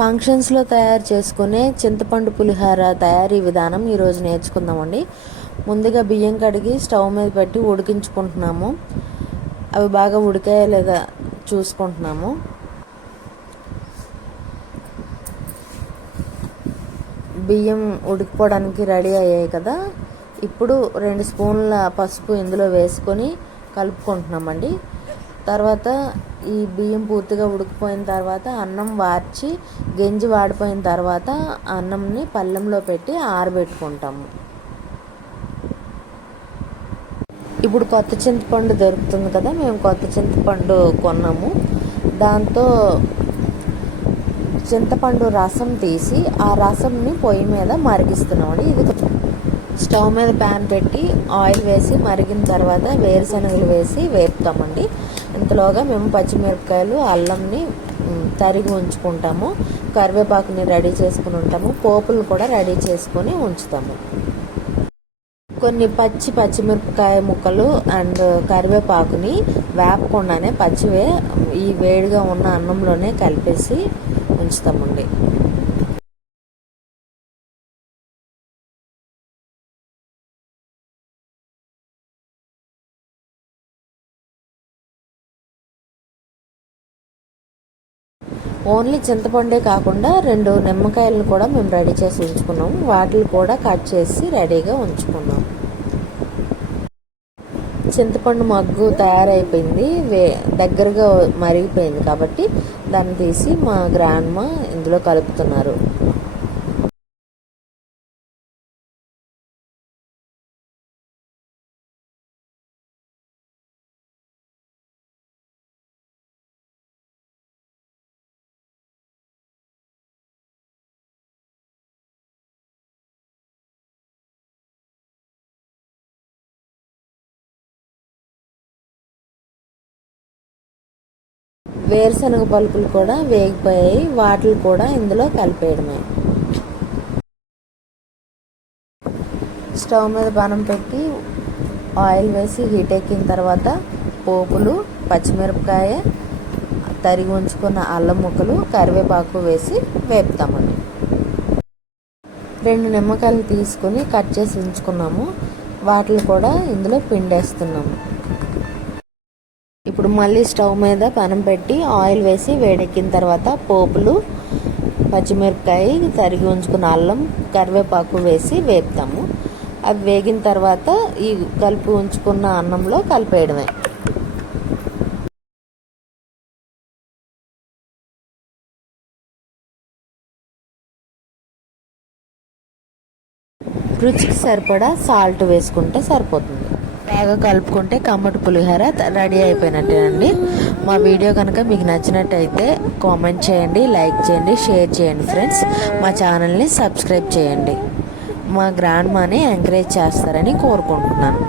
ఫంక్షన్స్లో తయారు చేసుకునే చింతపండు పులిహోర తయారీ విధానం ఈరోజు నేర్చుకుందామండి. ముందుగా బియ్యం కడిగి స్టవ్ మీద పెట్టి ఉడికించుకుంటున్నాము. అవి బాగా ఉడికాయా లేదా చూసుకుంటున్నాము. బియ్యం ఉడికిపోవడానికి రెడీ అయ్యాయి కదా. ఇప్పుడు 2 స్పూన్ల పసుపు ఇందులో వేసుకొని కలుపుకుంటున్నామండి. తర్వాత ఈ బియ్యం పూర్తిగా ఉడికిపోయిన తర్వాత అన్నం వార్చి గెంజి వాడిపోయిన తర్వాత అన్నంని పళ్ళెంలో పెట్టి ఆరబెట్టుకుంటాము. ఇప్పుడు కొత్త చింతపండు దొరుకుతుంది కదా, మేము కొత్త చింతపండు కొన్నాము. దాంతో చింతపండు రసం తీసి ఆ రసంని పొయ్యి మీద మరిగిస్తున్నామండి. ఇది స్టవ్ మీద ప్యాన్ పెట్టి ఆయిల్ వేసి మరిగిన తర్వాత వేరుశనగలు వేసి వేపుతామండి. ఇంతలోగా మేము పచ్చిమిరపకాయలు అల్లంని తరిగి ఉంచుకుంటాము. కరివేపాకుని రెడీ చేసుకుని ఉంటాము. పోపులు కూడా రెడీ చేసుకొని ఉంచుతాము. కొన్ని పచ్చిమిరపకాయ ముక్కలు అండ్ కరివేపాకుని వేపకుండానే పచ్చివే ఈ వేడిగా ఉన్న అన్నంలోనే కలిపేసి ఉంచుతామండి. ఓన్లీ చింతపండే కాకుండా 2 నిమ్మకాయలను కూడా మేము రెడీ చేసి ఉంచుకున్నాము. వాటిని కూడా కట్ చేసి రెడీగా ఉంచుకున్నాం. చింతపండు మగ్గు తయారైపోయింది, దగ్గరగా మరిగిపోయింది కాబట్టి దాన్ని తీసి మా గ్రాండ్ మా ఇందులో కలుపుతున్నారు. వేరుశనగ పలుకులు కూడా వేగిపోయాయి, వాటిని కూడా ఇందులో కలిపేయడమే. స్టవ్ మీద పానం పెట్టి ఆయిల్ వేసి హీట్ ఎక్కిన తర్వాత పోపులు, పచ్చిమిరపకాయ, తరిగి ఉంచుకున్న అల్లం ముక్కలు, కరివేపాకు వేసి వేపుతామండి. 2 నిమ్మకాయలు తీసుకుని కట్ చేసి ఉంచుకున్నాము. వాటిని కూడా ఇందులో పిండేస్తున్నాము. ఇప్పుడు మళ్ళీ స్టవ్ మీద పానం పెట్టి ఆయిల్ వేసి వేడెక్కిన తర్వాత పోపులు, పచ్చిమిరపకాయ, తరిగి ఉంచుకున్న అల్లం, కరివేపాకు వేసి వేపుతాము. అవి వేగిన తర్వాత ఈ కలిపి ఉంచుకున్న అన్నంలో కలిపేయడమే. రుచికి సరిపడా సాల్ట్ వేసుకుంటే సరిపోతుంది. బాగా కలుపుకుంటే కమ్మటి పులిహోర రెడీ అయిపోయినట్టేనండి. మా వీడియో కనుక మీకు నచ్చినట్టయితే కామెంట్ చేయండి, లైక్ చేయండి, షేర్ చేయండి ఫ్రెండ్స్. మా ఛానల్ని సబ్స్క్రైబ్ చేయండి. మా గ్రాండ్ మాని ఎంకరేజ్ చేస్తారని కోరుకుంటున్నాను.